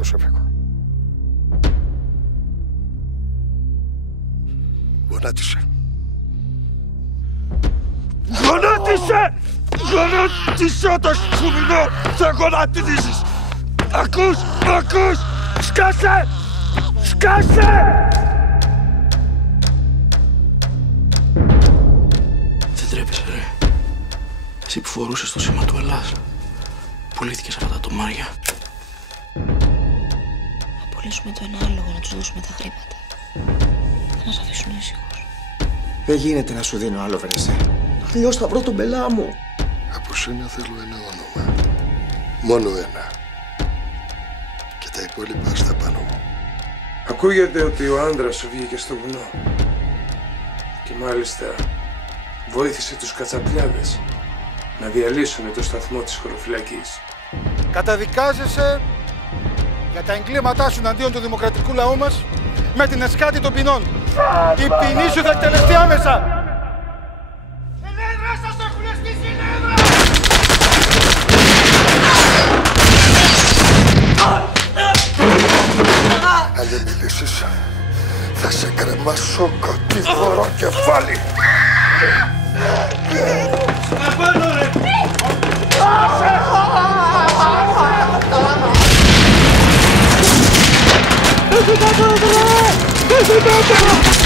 θα σε φύγω. Γονάτισε. Γονάτισε! Γονάτισε όταν σκουμινό θα γονατιδίσεις! Ακούς! Ακούς! Σκάσε! Σκάσε! Δεν τρέπεσαι, ρε. Εσύ που φορούσες το σήμα του Ελλάς. Πουλήθηκες αυτά τα τομάρια. Θα πουλήσουμε το ένα άλογο να τους δώσουμε τα χρήματα. Θα μας αφήσουν ήσυχους. Δεν γίνεται να σου δίνω άλλο, βρεσέ. Αλλιώς θα βρω τον πελά μου. Από σένα θέλω ένα όνομα. Μόνο ένα. Και τα υπόλοιπα στα πάνω μου. Ακούγεται ότι ο άντρας σου βγήκε στο βουνό. Και μάλιστα βοήθησε τους κατσαπλιάδες να διαλύσουν το σταθμό της χωροφυλακής. Καταδικάζεσαι για τα εγκλήματά σου εναντίον του δημοκρατικού λαού μας με την εσκάτη των ποινών. Η ποινή σου θα εκτελεστεί άμεσα. Ενέδρα, σας έχουν στήσει ενέδρα! Αν δεν μιλήσεις, θα σε κρεμάσω κατήφορο κεφάλι. Απάνω, ρε! Δεν